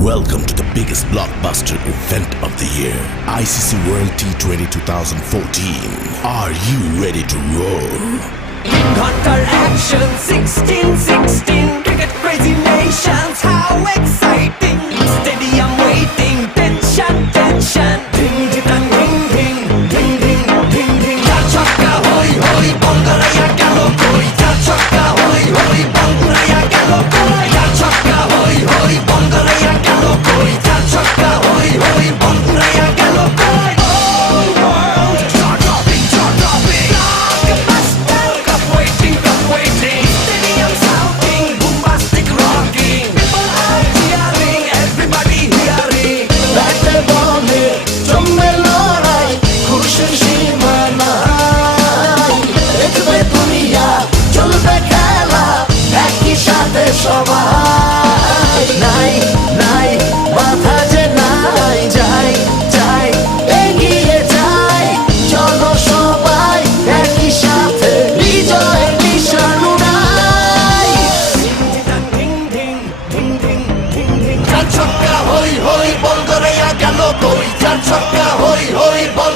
Welcome to the biggest blockbuster event of the year, ICC World T20 2014. Are you ready to roll? Hunter action 16-16 cricket crazy nations, how exciting! Stadium waiting, tension, tension. Ding ding ding ding ding ding ding ding. Char chakka hoi hoi, Bangaraya gelo koi. Char chakka hoi hoi, Bangaraya gelo koi. Char chakka hoi hoi, Bangaraya gelo koi. Char chakka hoi hoi, Bangaraya gelo koi. All world jaw dropping, jaw dropping. Blockbuster, cup waiting, cup waiting. Stadium shouting, bombastic rocking. People are cheering, everybody hearing. ব্যাটে বলে জমে লড়াই, খুশির সীমা নাই। দেখবে দুনিয়া, চলবে খেলা, একই সাথে সবাই। নাই নাই মাথা যে নাই, যাই যাই এগিয়ে যাই। চলো সবাই একই সাথে, বিজয়ের নিশান উড়াই। Ding ding ding ding ding ding. চার ছক্কা হই হই, বল করে গেল কই। চার ছক্কা হই হই, বল